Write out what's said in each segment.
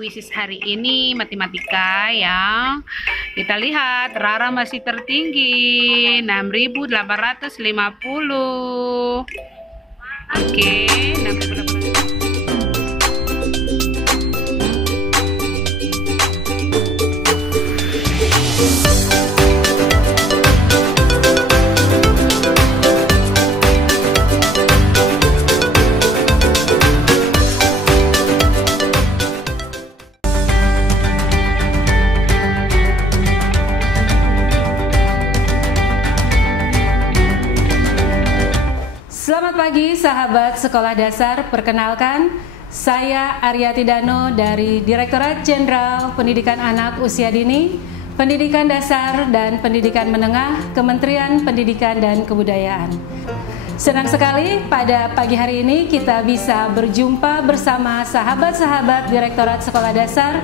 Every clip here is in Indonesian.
kuisis hari ini matematika ya. Kita lihat Rara masih tertinggi 6.850. Oke, 6.850. Selamat pagi sahabat sekolah dasar, perkenalkan saya Aryati Dano dari Direktorat Jenderal Pendidikan Anak Usia Dini, Pendidikan Dasar dan Pendidikan Menengah, Kementerian Pendidikan dan Kebudayaan. Senang sekali pada pagi hari ini kita bisa berjumpa bersama sahabat-sahabat Direktorat Sekolah Dasar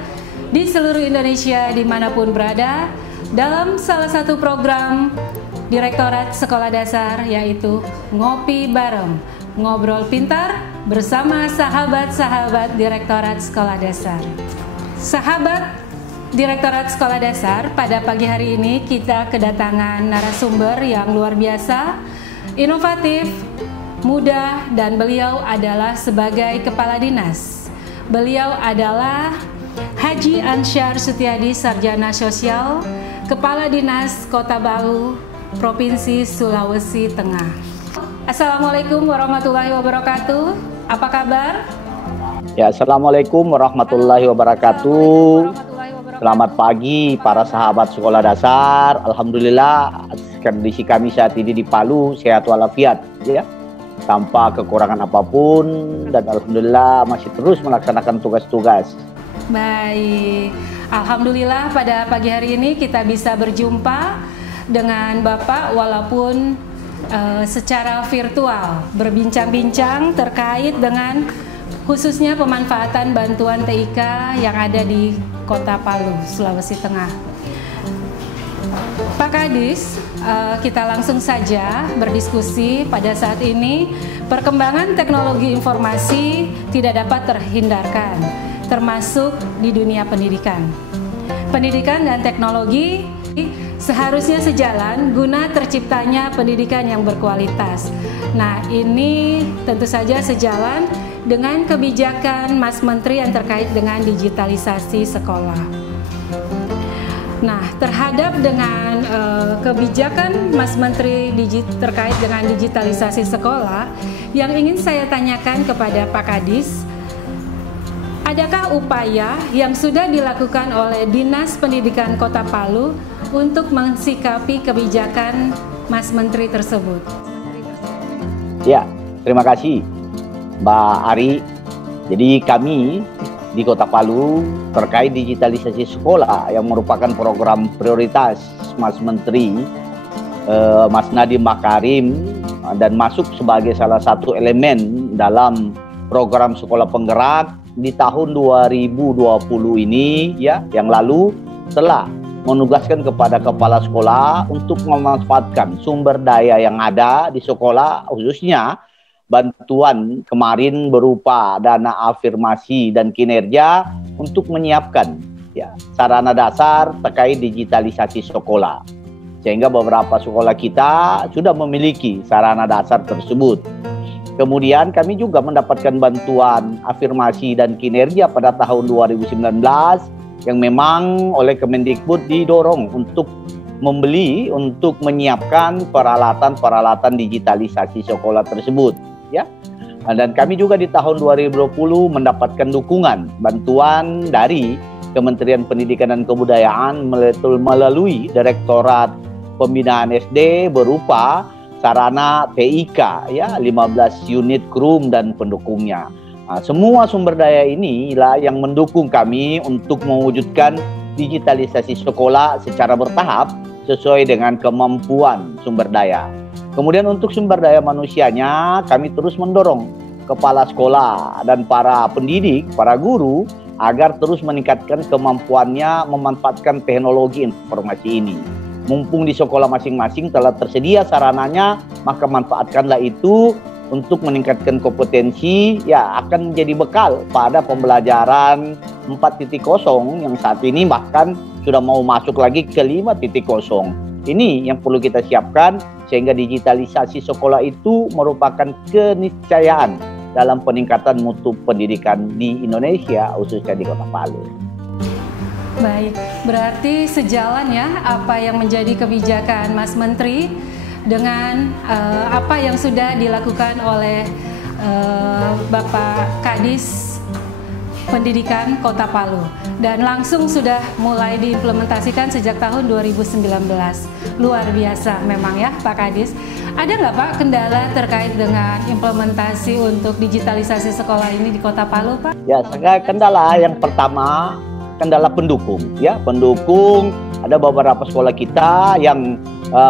di seluruh Indonesia dimanapun berada dalam salah satu program Direktorat Sekolah Dasar, yaitu Ngopi Bareng, Ngobrol Pintar bersama sahabat-sahabat Direktorat Sekolah Dasar. Sahabat Direktorat Sekolah Dasar, pada pagi hari ini kita kedatangan narasumber yang luar biasa, inovatif, muda, dan beliau adalah sebagai Kepala Dinas. Beliau adalah Haji Ansyar Sutiadi, Sarjana Sosial, Kepala Dinas Kota Palu, Provinsi Sulawesi Tengah. Assalamualaikum warahmatullahi wabarakatuh. Apa kabar? Ya, assalamualaikum warahmatullahi wabarakatuh. Selamat pagi para sahabat sekolah dasar. Alhamdulillah kondisi kami saat ini di Palu sehat walafiat ya, tanpa kekurangan apapun, dan alhamdulillah masih terus melaksanakan tugas-tugas. Baik, alhamdulillah pada pagi hari ini kita bisa berjumpa dengan Bapak walaupun secara virtual, berbincang-bincang terkait dengan khususnya pemanfaatan bantuan TIK yang ada di Kota Palu, Sulawesi Tengah. Pak Kadis, kita langsung saja berdiskusi. Pada saat ini perkembangan teknologi informasi tidak dapat terhindarkan, termasuk di dunia pendidikan. Pendidikan dan teknologi seharusnya sejalan guna terciptanya pendidikan yang berkualitas. Nah, ini tentu saja sejalan dengan kebijakan Mas Menteri yang terkait dengan digitalisasi sekolah. Nah, terhadap dengan kebijakan Mas Menteri terkait dengan digitalisasi sekolah, yang ingin saya tanyakan kepada Pak Kadis, adakah upaya yang sudah dilakukan oleh Dinas Pendidikan Kota Palu untuk mensikapi kebijakan Mas Menteri tersebut? Ya, terima kasih Mbak Ari. Jadi kami di Kota Palu terkait digitalisasi sekolah yang merupakan program prioritas Mas Menteri Mas Nadiem Makarim dan masuk sebagai salah satu elemen dalam program sekolah penggerak di tahun 2020 ini ya, yang lalu telah menugaskan kepada kepala sekolah untuk memanfaatkan sumber daya yang ada di sekolah, khususnya bantuan kemarin berupa dana afirmasi dan kinerja untuk menyiapkan ya sarana dasar terkait digitalisasi sekolah, sehingga beberapa sekolah kita sudah memiliki sarana dasar tersebut. Kemudian kami juga mendapatkan bantuan afirmasi dan kinerja pada tahun 2019 yang memang oleh Kemendikbud didorong untuk membeli, untuk menyiapkan peralatan-peralatan digitalisasi sekolah tersebut ya. Dan kami juga di tahun 2020 mendapatkan dukungan bantuan dari Kementerian Pendidikan dan Kebudayaan melalui Direktorat Pembinaan SD berupa sarana TIK ya, 15 unit krum dan pendukungnya. Nah, semua sumber daya inilah yang mendukung kami untuk mewujudkan digitalisasi sekolah secara bertahap sesuai dengan kemampuan sumber daya. Kemudian untuk sumber daya manusianya, kami terus mendorong kepala sekolah dan para pendidik, para guru agar terus meningkatkan kemampuannya memanfaatkan teknologi informasi ini. Mumpung di sekolah masing-masing telah tersedia sarananya, maka manfaatkanlah itu untuk meningkatkan kompetensi, ya akan menjadi bekal pada pembelajaran 4.0 yang saat ini bahkan sudah mau masuk lagi ke 5.0. Ini yang perlu kita siapkan sehingga digitalisasi sekolah itu merupakan keniscayaan dalam peningkatan mutu pendidikan di Indonesia, khususnya di Kota Palu. Baik, berarti sejalan ya apa yang menjadi kebijakan Mas Menteri dengan apa yang sudah dilakukan oleh Bapak Kadis Pendidikan Kota Palu dan langsung sudah mulai diimplementasikan sejak tahun 2019. Luar biasa memang ya Pak Kadis. Ada nggak Pak kendala terkait dengan implementasi untuk digitalisasi sekolah ini di Kota Palu Pak? Ya, kendala yang pertama, kendala pendukung. Ya, pendukung ada beberapa sekolah kita yang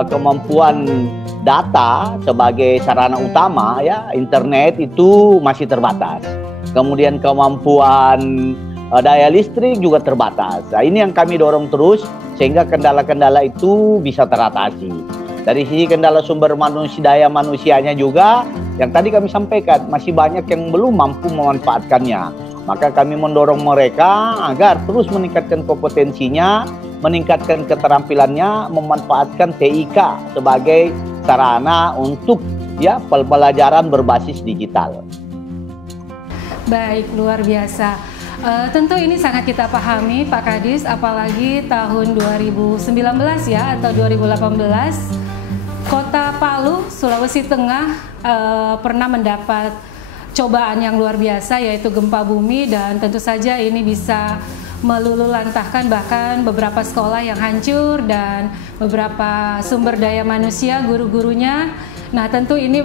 kemampuan data sebagai sarana utama, ya internet itu masih terbatas. Kemudian kemampuan daya listrik juga terbatas. Nah, ini yang kami dorong terus sehingga kendala-kendala itu bisa teratasi. Dari sisi kendala sumber daya manusianya juga, yang tadi kami sampaikan, masih banyak yang belum mampu memanfaatkannya. Maka kami mendorong mereka agar terus meningkatkan kompetensinya, meningkatkan keterampilannya, memanfaatkan TIK sebagai sarana untuk ya pembelajaran berbasis digital. Baik, luar biasa. Tentu ini sangat kita pahami Pak Kadis, apalagi tahun 2019 ya atau 2018 Kota Palu, Sulawesi Tengah pernah mendapat cobaan yang luar biasa yaitu gempa bumi dan tentu saja ini bisa melululantahkan bahkan beberapa sekolah yang hancur dan beberapa sumber daya manusia, guru-gurunya. Nah, tentu ini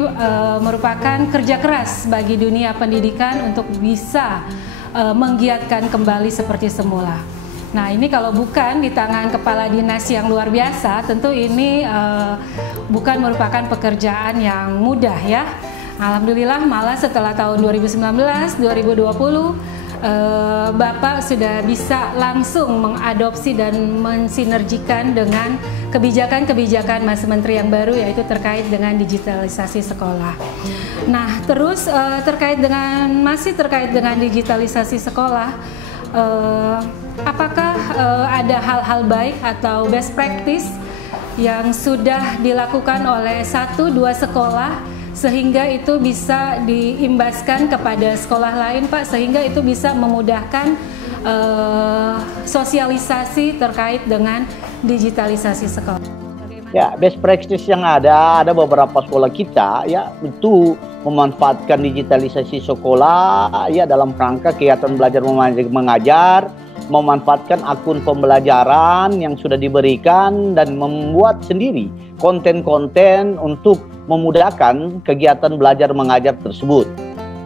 merupakan kerja keras bagi dunia pendidikan untuk bisa menggiatkan kembali seperti semula. Nah, ini kalau bukan di tangan kepala dinas yang luar biasa, tentu ini bukan merupakan pekerjaan yang mudah ya. Alhamdulillah malah setelah tahun 2019, 2020 Bapak sudah bisa langsung mengadopsi dan mensinergikan dengan kebijakan-kebijakan Mas Menteri yang baru yaitu terkait dengan digitalisasi sekolah. Nah, terus masih terkait dengan digitalisasi sekolah, apakah ada hal-hal baik atau best practice yang sudah dilakukan oleh 1-2 sekolah sehingga itu bisa diimbaskan kepada sekolah lain Pak, sehingga itu bisa memudahkan sosialisasi terkait dengan digitalisasi sekolah. Ya, best practice yang ada beberapa sekolah kita ya itu memanfaatkan digitalisasi sekolah ya dalam rangka kegiatan belajar mengajar, memanfaatkan akun pembelajaran yang sudah diberikan dan membuat sendiri konten-konten untuk memudahkan kegiatan belajar mengajar tersebut.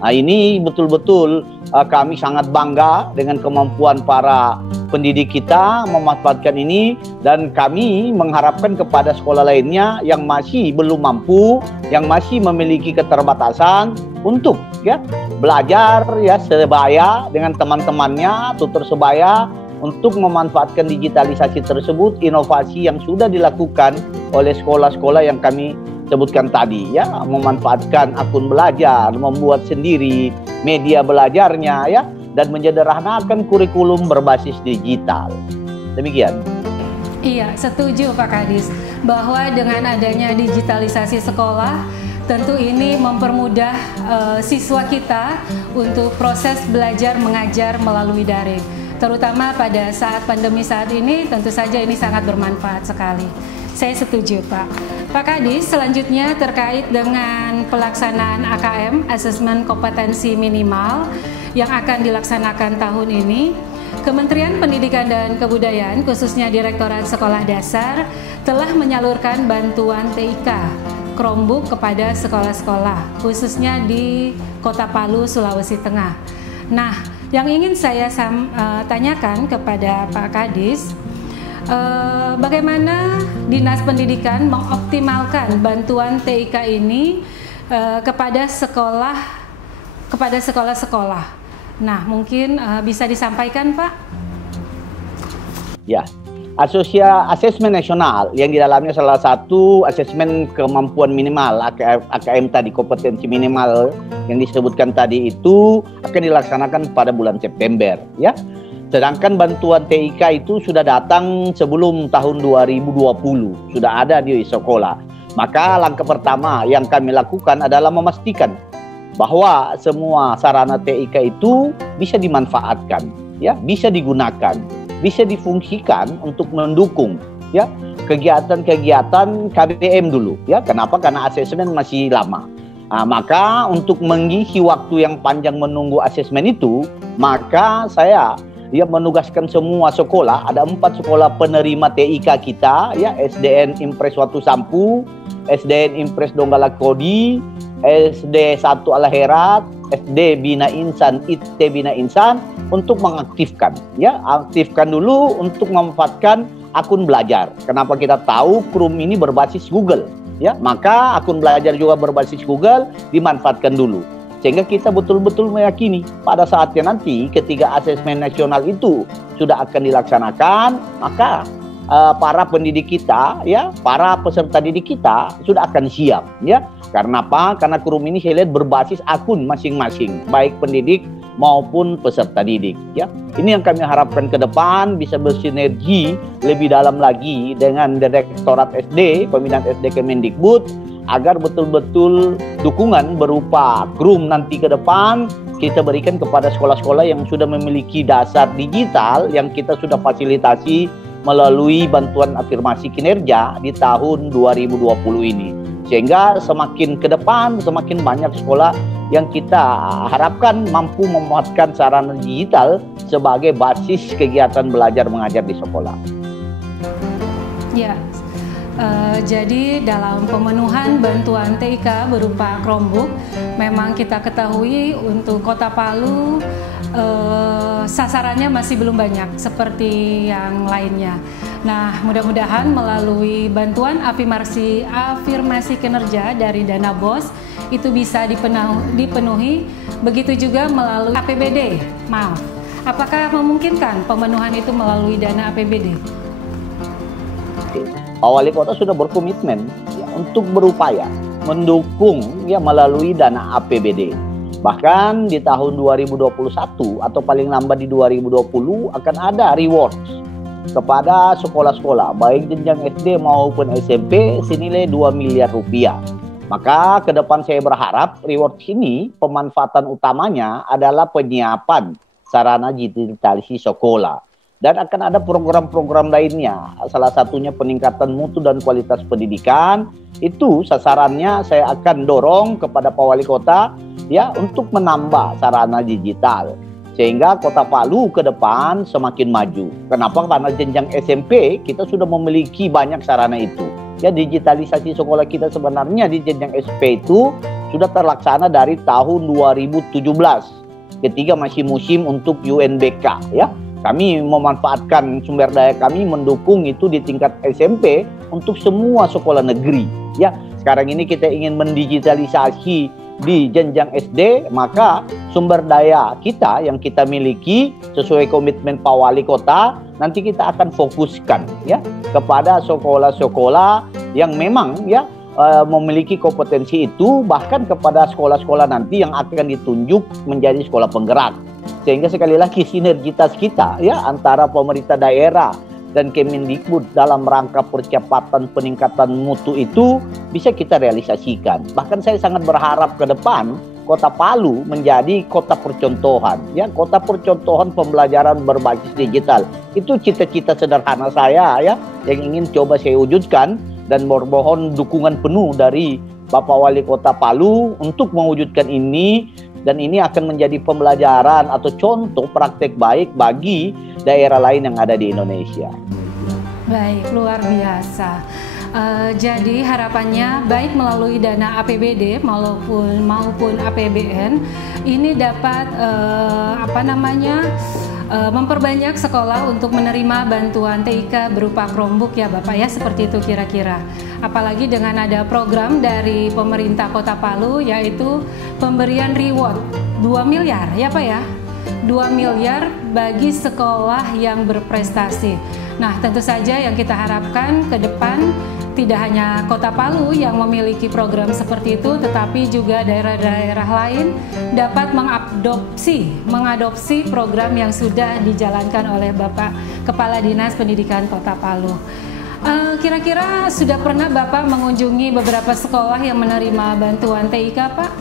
Nah, ini betul-betul kami sangat bangga dengan kemampuan para pendidik kita memanfaatkan ini dan kami mengharapkan kepada sekolah lainnya yang masih belum mampu, yang masih memiliki keterbatasan untuk ya belajar ya sebaya dengan teman-temannya, tutor sebaya untuk memanfaatkan digitalisasi tersebut, inovasi yang sudah dilakukan oleh sekolah-sekolah yang kami sebutkan tadi ya, memanfaatkan akun belajar, membuat sendiri media belajarnya ya dan menyederhanakan kurikulum berbasis digital. Demikian. Iya, setuju Pak Kadis bahwa dengan adanya digitalisasi sekolah tentu ini mempermudah siswa kita untuk proses belajar mengajar melalui daring. Terutama pada saat pandemi saat ini tentu saja ini sangat bermanfaat sekali. Saya setuju Pak. Pak Kadis, selanjutnya terkait dengan pelaksanaan AKM, Asesmen Kompetensi Minimal, yang akan dilaksanakan tahun ini, Kementerian Pendidikan dan Kebudayaan, khususnya Direktorat Sekolah Dasar, telah menyalurkan bantuan TIK, Chromebook kepada sekolah-sekolah, khususnya di Kota Palu, Sulawesi Tengah. Nah, yang ingin saya tanyakan kepada Pak Kadis, bagaimana Dinas Pendidikan mengoptimalkan bantuan TIK ini kepada sekolah-sekolah. Nah, mungkin bisa disampaikan, Pak? Ya, Asesmen nasional yang di dalamnya salah satu asesmen kemampuan minimal AKM tadi, kompetensi minimal yang disebutkan tadi itu akan dilaksanakan pada bulan September ya. Sedangkan bantuan TIK itu sudah datang sebelum tahun 2020, sudah ada di sekolah. Maka langkah pertama yang kami lakukan adalah memastikan bahwa semua sarana TIK itu bisa dimanfaatkan, ya, bisa digunakan, bisa difungsikan untuk mendukung ya kegiatan-kegiatan KBM dulu ya. Kenapa? Karena asesmen masih lama. Nah, maka untuk mengisi waktu yang panjang menunggu asesmen itu, maka saya menugaskan semua sekolah, ada 4 sekolah penerima TIK kita ya, SDN Impres Watu Sampu, SDN Impres Donggala Kodi, SD 1 Alaherat, SD Bina Insan, IT Bina Insan, untuk mengaktifkan ya, aktifkan dulu untuk memanfaatkan akun belajar. Kenapa? Kita tahu Chrome ini berbasis Google ya, maka akun belajar juga berbasis Google, dimanfaatkan dulu sehingga kita betul-betul meyakini pada saatnya nanti ketika asesmen nasional itu sudah akan dilaksanakan, maka para pendidik kita ya, para peserta didik kita sudah akan siap ya. Karena apa? Karena Chrome ini saya lihat berbasis akun masing-masing, baik pendidik maupun peserta didik ya. Ini yang kami harapkan ke depan bisa bersinergi lebih dalam lagi dengan Direktorat SD, Pembinaan SD Kemendikbud, agar betul-betul dukungan berupa Chrome nanti ke depan kita berikan kepada sekolah-sekolah yang sudah memiliki dasar digital yang kita sudah fasilitasi melalui bantuan afirmasi kinerja di tahun 2020 ini. Sehingga semakin ke depan semakin banyak sekolah yang kita harapkan mampu memuatkan sarana digital sebagai basis kegiatan belajar mengajar di sekolah. Ya, jadi dalam pemenuhan bantuan TIK berupa Chromebook, memang kita ketahui untuk Kota Palu sasarannya masih belum banyak seperti yang lainnya. Nah, mudah-mudahan melalui bantuan afirmasi kinerja dari dana BOS itu bisa dipenuhi, begitu juga melalui APBD. Maaf, apakah memungkinkan pemenuhan itu melalui dana APBD? Pak Wali Kota sudah berkomitmen ya, untuk berupaya mendukung ya melalui dana APBD. Bahkan di tahun 2021 atau paling lambat di 2020 akan ada rewards kepada sekolah-sekolah baik jenjang SD maupun SMP senilai 2 miliar rupiah. Maka ke depan saya berharap rewards ini pemanfaatan utamanya adalah penyiapan sarana digitalisasi sekolah. Dan akan ada program-program lainnya, salah satunya peningkatan mutu dan kualitas pendidikan. Itu sasarannya saya akan dorong kepada Pak Wali Kota ya untuk menambah sarana digital sehingga Kota Palu ke depan semakin maju. Kenapa? Karena jenjang SMP kita sudah memiliki banyak sarana itu. Ya, digitalisasi sekolah kita sebenarnya di jenjang SP itu sudah terlaksana dari tahun 2017 ketika masih musim untuk UNBK ya. Kami memanfaatkan sumber daya kami mendukung itu di tingkat SMP untuk semua sekolah negeri. Ya, sekarang ini kita ingin mendigitalisasi di jenjang SD, maka sumber daya kita yang kita miliki sesuai komitmen Pak Wali Kota, nanti kita akan fokuskan ya kepada sekolah-sekolah yang memang ya memiliki kompetensi itu, bahkan kepada sekolah-sekolah nanti yang akan ditunjuk menjadi sekolah penggerak. Sehingga sekali lagi sinergitas kita ya antara pemerintah daerah dan Kemendikbud dalam rangka percepatan peningkatan mutu itu bisa kita realisasikan. Bahkan saya sangat berharap ke depan Kota Palu menjadi kota percontohan ya, kota percontohan pembelajaran berbasis digital. Itu cita-cita sederhana saya ya yang ingin coba saya wujudkan dan mohon dukungan penuh dari Bapak Wali Kota Palu untuk mewujudkan ini. Dan ini akan menjadi pembelajaran atau contoh praktek baik bagi daerah lain yang ada di Indonesia. Baik, luar biasa. Jadi harapannya baik melalui dana APBD maupun APBN ini dapat memperbanyak sekolah untuk menerima bantuan TIK berupa Chromebook ya Bapak ya, seperti itu kira-kira. Apalagi dengan ada program dari pemerintah Kota Palu yaitu pemberian reward 2 miliar ya Pak ya. 2 miliar bagi sekolah yang berprestasi. Nah, tentu saja yang kita harapkan ke depan tidak hanya Kota Palu yang memiliki program seperti itu, tetapi juga daerah-daerah lain dapat mengadopsi program yang sudah dijalankan oleh Bapak Kepala Dinas Pendidikan Kota Palu. Kira-kira sudah pernah Bapak mengunjungi beberapa sekolah yang menerima bantuan TIK, Pak?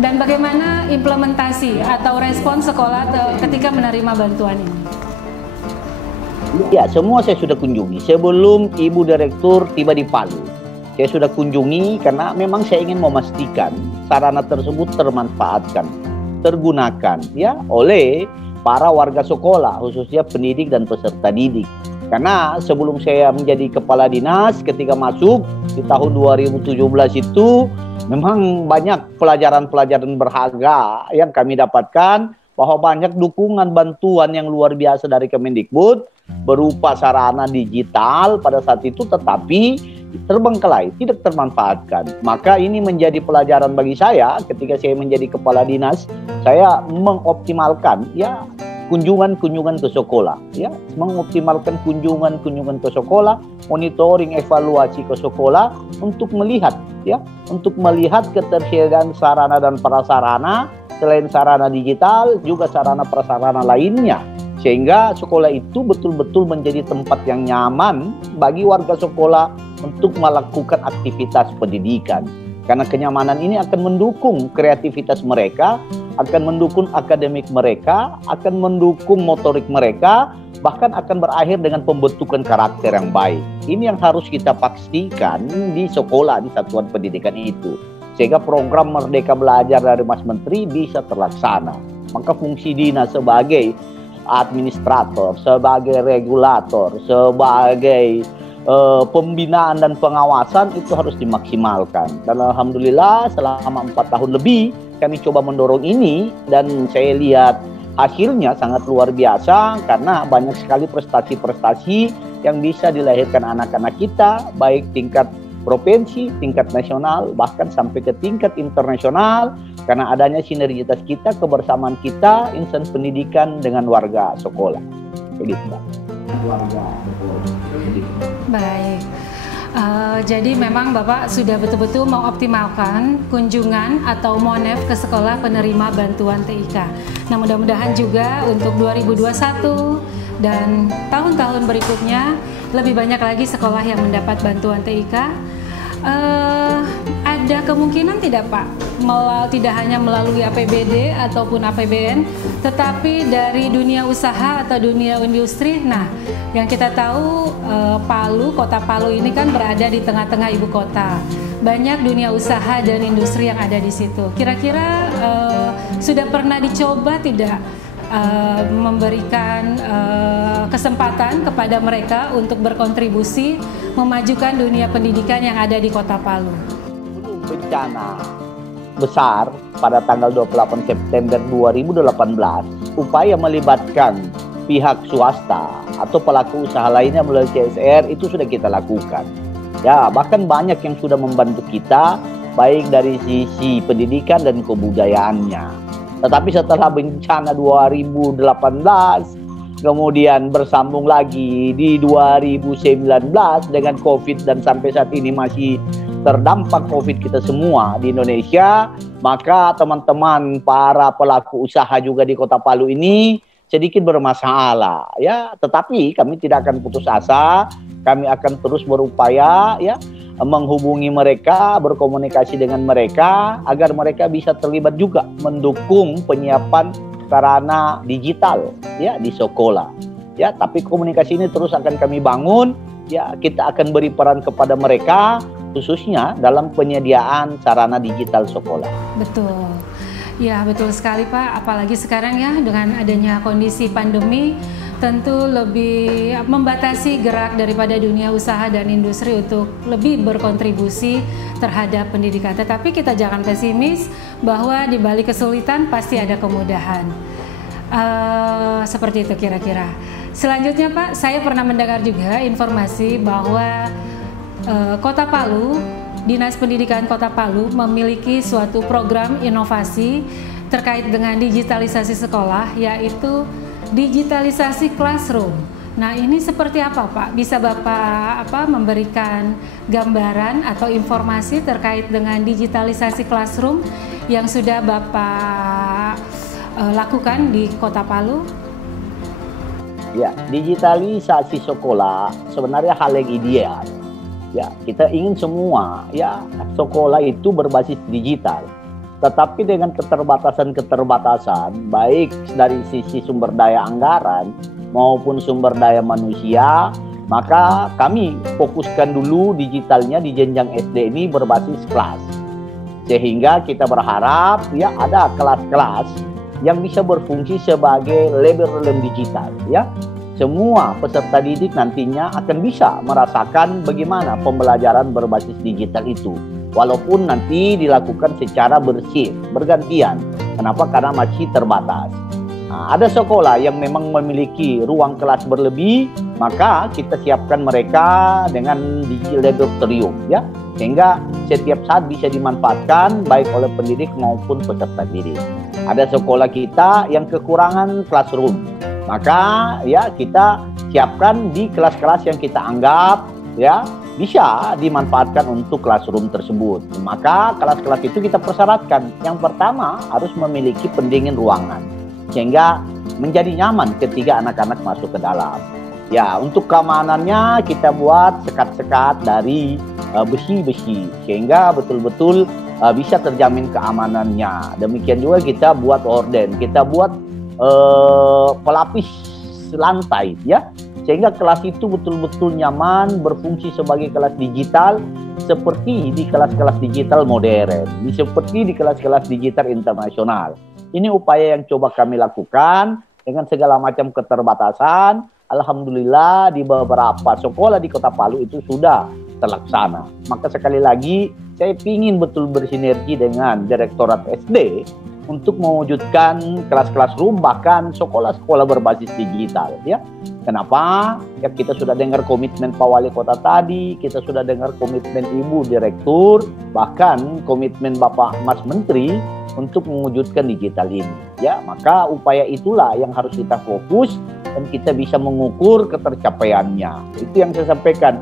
Dan bagaimana implementasi atau respon sekolah ketika menerima bantuan ini? Ya, semua saya sudah kunjungi. Sebelum Ibu Direktur tiba di Palu, saya sudah kunjungi karena memang saya ingin memastikan sarana tersebut termanfaatkan, tergunakan ya oleh para warga sekolah, khususnya pendidik dan peserta didik. Karena sebelum saya menjadi kepala dinas, ketika masuk di tahun 2017 itu memang banyak pelajaran-pelajaran berharga yang kami dapatkan, bahwa banyak dukungan bantuan yang luar biasa dari Kemendikbud berupa sarana digital pada saat itu, tetapi terbengkalai, tidak termanfaatkan. Maka ini menjadi pelajaran bagi saya ketika saya menjadi kepala dinas, saya mengoptimalkan ya kunjungan-kunjungan ke sekolah, ya mengoptimalkan kunjungan-kunjungan ke sekolah, monitoring, evaluasi ke sekolah untuk melihat ya, untuk melihat ketersediaan sarana dan prasarana. Selain sarana digital, juga sarana prasarana lainnya. Sehingga sekolah itu betul-betul menjadi tempat yang nyaman bagi warga sekolah untuk melakukan aktivitas pendidikan. Karena kenyamanan ini akan mendukung kreativitas mereka, akan mendukung akademik mereka, akan mendukung motorik mereka, bahkan akan berakhir dengan pembentukan karakter yang baik. Ini yang harus kita pastikan di sekolah, di satuan pendidikan itu. Sehingga program Merdeka Belajar dari Mas Menteri bisa terlaksana. Maka fungsi dinas sebagai administrator, sebagai regulator, sebagai pembinaan dan pengawasan itu harus dimaksimalkan. Dan alhamdulillah selama 4 tahun lebih kami coba mendorong ini, dan saya lihat hasilnya sangat luar biasa karena banyak sekali prestasi-prestasi yang bisa dilahirkan anak-anak kita, baik tingkat provinsi, tingkat nasional, bahkan sampai ke tingkat internasional, karena adanya sinergitas kita, kebersamaan kita, insan pendidikan dengan warga sekolah. Begitu, Mbak. Warga sekolah. Baik. Jadi memang Bapak sudah betul-betul mengoptimalkan kunjungan atau monef ke sekolah penerima bantuan TIK. Nah, mudah-mudahan juga untuk 2021 dan tahun-tahun berikutnya lebih banyak lagi sekolah yang mendapat bantuan TIK. Ada kemungkinan tidak Pak, tidak hanya melalui APBD ataupun APBN, tetapi dari dunia usaha atau dunia industri? Nah, yang kita tahu Palu, Kota Palu ini kan berada di tengah-tengah ibu kota. Banyak dunia usaha dan industri yang ada di situ. Kira-kira sudah pernah dicoba tidak memberikan kesempatan kepada mereka untuk berkontribusi memajukan dunia pendidikan yang ada di Kota Palu? Sebelum bencana besar pada tanggal 28 September 2018, upaya melibatkan pihak swasta atau pelaku usaha lainnya melalui CSR itu sudah kita lakukan. Ya, bahkan banyak yang sudah membantu kita, baik dari sisi pendidikan dan kebudayaannya. Tetapi setelah bencana 2018, kemudian bersambung lagi di 2019 dengan COVID, dan sampai saat ini masih terdampak COVID kita semua di Indonesia, maka teman-teman para pelaku usaha juga di Kota Palu ini sedikit bermasalah ya. Tetapi kami tidak akan putus asa, kami akan terus berupaya ya, menghubungi mereka, berkomunikasi dengan mereka agar mereka bisa terlibat juga mendukung penyiapan sarana digital ya di sekolah. Ya, tapi komunikasi ini terus akan kami bangun ya, kita akan beri peran kepada mereka khususnya dalam penyediaan sarana digital sekolah. Betul. Ya, betul sekali Pak, apalagi sekarang ya dengan adanya kondisi pandemi tentu lebih membatasi gerak daripada dunia usaha dan industri untuk lebih berkontribusi terhadap pendidikan. Tetapi kita jangan pesimis bahwa di balik kesulitan pasti ada kemudahan. Seperti itu kira-kira. Selanjutnya Pak, saya pernah mendengar juga informasi bahwa Kota Palu, Dinas Pendidikan Kota Palu memiliki suatu program inovasi terkait dengan digitalisasi sekolah, yaitu digitalisasi classroom. Nah, ini seperti apa, Pak? Bisa Bapak memberikan gambaran atau informasi terkait dengan digitalisasi classroom yang sudah Bapak lakukan di Kota Palu? Ya, digitalisasi sekolah sebenarnya hal yang ideal. Ya, kita ingin semua ya sekolah itu berbasis digital. Tetapi dengan keterbatasan-keterbatasan baik dari sisi sumber daya anggaran maupun sumber daya manusia, maka kami fokuskan dulu digitalnya di jenjang SD ini berbasis kelas. Sehingga kita berharap ya ada kelas-kelas yang bisa berfungsi sebagai lab-lab digital ya. Semua peserta didik nantinya akan bisa merasakan bagaimana pembelajaran berbasis digital itu. Walaupun nanti dilakukan secara bersih, bergantian. Kenapa? Karena masih terbatas. Nah, ada sekolah yang memang memiliki ruang kelas berlebih, maka kita siapkan mereka dengan laboratorium ya, sehingga setiap saat bisa dimanfaatkan baik oleh pendidik maupun peserta didik. Ada sekolah kita yang kekurangan classroom, maka ya kita siapkan di kelas-kelas yang kita anggap ya bisa dimanfaatkan untuk classroom tersebut. Maka kelas-kelas itu kita persyaratkan. Yang pertama harus memiliki pendingin ruangan, sehingga menjadi nyaman ketika anak-anak masuk ke dalam. Ya, untuk keamanannya kita buat sekat-sekat dari besi-besi, sehingga betul-betul bisa terjamin keamanannya. Demikian juga kita buat horden, kita buat pelapis lantai, ya, sehingga kelas itu betul-betul nyaman, berfungsi sebagai kelas digital, seperti di kelas-kelas digital modern, seperti di kelas-kelas digital internasional. Ini upaya yang coba kami lakukan dengan segala macam keterbatasan. Alhamdulillah di beberapa sekolah di Kota Palu itu sudah terlaksana. Maka sekali lagi saya ingin betul bersinergi dengan Direktorat SD untuk mewujudkan kelas-kelas room, bahkan sekolah-sekolah berbasis digital. Ya, kenapa? Ya, kita sudah dengar komitmen Pak Wali Kota tadi, kita sudah dengar komitmen Ibu Direktur, bahkan komitmen Bapak Mas Menteri untuk mewujudkan digital ini. Ya, maka upaya itulah yang harus kita fokus dan kita bisa mengukur ketercapaiannya. Itu yang saya sampaikan.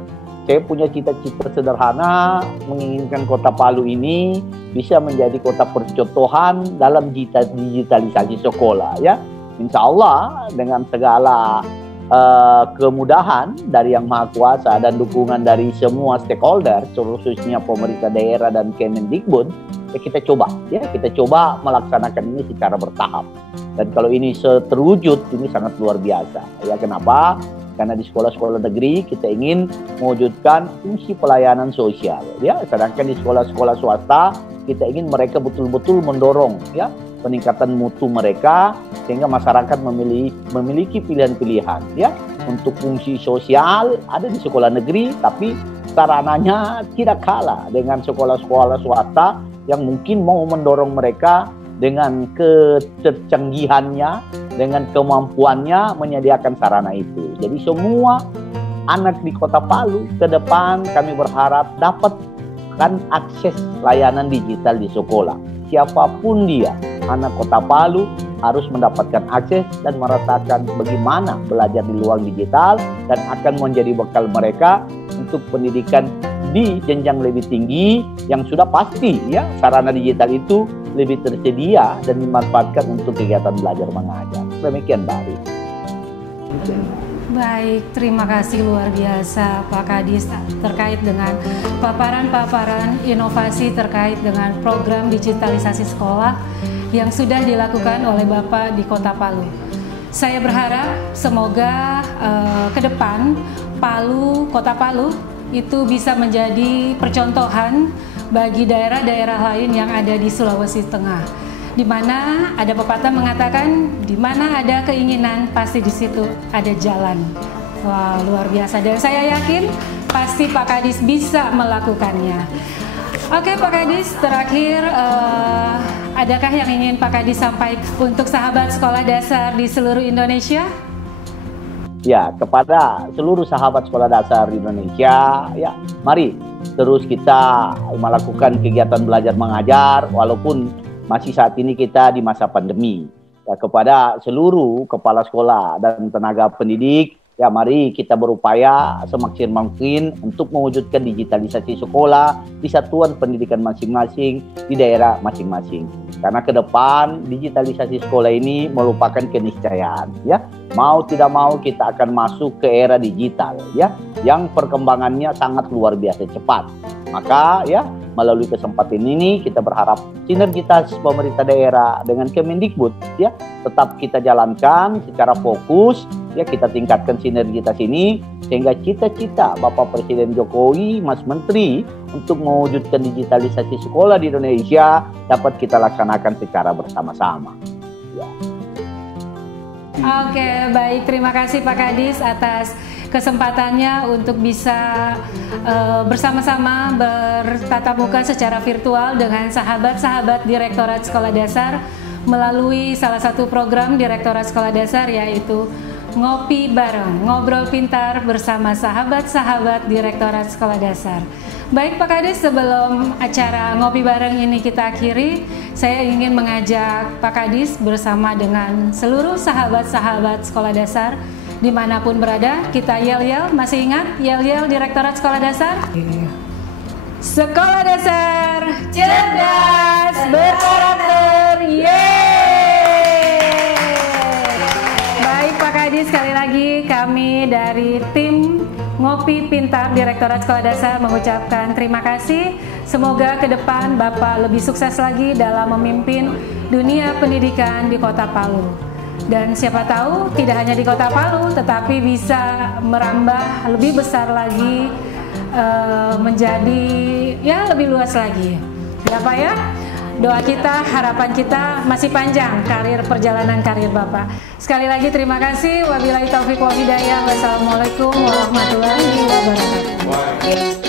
Saya punya cita-cita sederhana, menginginkan Kota Palu ini bisa menjadi kota percontohan dalam digitalisasi sekolah. Ya, Insya Allah dengan segala kemudahan dari Yang Maha Kuasa dan dukungan dari semua stakeholder, khususnya pemerintah daerah dan Kemendikbud, ya kita coba melaksanakan ini secara bertahap. Dan kalau ini terwujud, ini sangat luar biasa. Ya, kenapa? Karena di sekolah-sekolah negeri kita ingin mewujudkan fungsi pelayanan sosial, ya. Sedangkan di sekolah-sekolah swasta kita ingin mereka betul-betul mendorong, ya, peningkatan mutu mereka sehingga masyarakat memiliki pilihan-pilihan, ya. Untuk fungsi sosial ada di sekolah negeri, tapi sarananya tidak kalah dengan sekolah-sekolah swasta yang mungkin mau mendorong mereka dengan kecanggihannya, dengan kemampuannya menyediakan sarana itu. Jadi semua anak di Kota Palu ke depan kami berharap dapatkan akses layanan digital di sekolah. Siapapun dia, anak Kota Palu harus mendapatkan akses dan merasakan bagaimana belajar di luar digital dan akan menjadi bekal mereka untuk pendidikan di jenjang lebih tinggi yang sudah pasti, ya, sarana digital itu lebih tersedia dan dimanfaatkan untuk kegiatan belajar mengajar. Demikian, Mbak Ari. Baik, terima kasih luar biasa Pak Kadis terkait dengan paparan-paparan inovasi terkait dengan program digitalisasi sekolah yang sudah dilakukan oleh Bapak di Kota Palu. Saya berharap semoga ke depan Kota Palu itu bisa menjadi percontohan bagi daerah-daerah lain yang ada di Sulawesi Tengah, di mana ada pepatah mengatakan di mana ada keinginan pasti di situ ada jalan. Wah, luar biasa, dan saya yakin pasti Pak Kadis bisa melakukannya. Oke Pak Kadis, terakhir adakah yang ingin Pak Kadis sampaikan untuk sahabat sekolah dasar di seluruh Indonesia? Ya, kepada seluruh sahabat sekolah dasar di Indonesia, ya, mari terus kita melakukan kegiatan belajar mengajar walaupun masih saat ini kita di masa pandemi. Ya, kepada seluruh kepala sekolah dan tenaga pendidik, ya mari kita berupaya semaksimal mungkin untuk mewujudkan digitalisasi sekolah di satuan pendidikan masing-masing di daerah masing-masing. Karena ke depan digitalisasi sekolah ini merupakan keniscayaan, ya. Mau tidak mau kita akan masuk ke era digital, ya, yang perkembangannya sangat luar biasa cepat. Maka ya melalui kesempatan ini kita berharap sinergitas pemerintah daerah dengan Kemendikbud ya tetap kita jalankan secara fokus, ya kita tingkatkan sinergitas ini sehingga cita-cita Bapak Presiden Jokowi, Mas Menteri untuk mewujudkan digitalisasi sekolah di Indonesia dapat kita laksanakan secara bersama-sama. Ya. Oke, baik. Terima kasih Pak Kadis atas kesempatannya untuk bisa bersama-sama bertatap muka secara virtual dengan sahabat-sahabat Direktorat Sekolah Dasar melalui salah satu program Direktorat Sekolah Dasar, yaitu Ngopi Bareng, Ngobrol Pintar bersama sahabat-sahabat Direktorat Sekolah Dasar. Baik Pak Kadis, sebelum acara Ngopi Bareng ini kita akhiri, saya ingin mengajak Pak Kadis bersama dengan seluruh sahabat-sahabat sekolah dasar dimanapun berada, kita yel-yel. Masih ingat yel-yel Direktorat Sekolah Dasar? Sekolah Dasar cerdas berkarakter, yeay! Baik Pak Kadis, sekali lagi kami dari tim Ngopi Pintar Direktorat Sekolah Dasar mengucapkan terima kasih. Semoga ke depan Bapak lebih sukses lagi dalam memimpin dunia pendidikan di Kota Palu. Dan siapa tahu tidak hanya di Kota Palu, tetapi bisa merambah lebih besar lagi, menjadi ya lebih luas lagi. Ya Pak ya? Doa kita, harapan kita masih panjang perjalanan karir Bapak. Sekali lagi terima kasih. Wabillahi taufiq wal hidayah. Wassalamualaikum warahmatullahi wabarakatuh.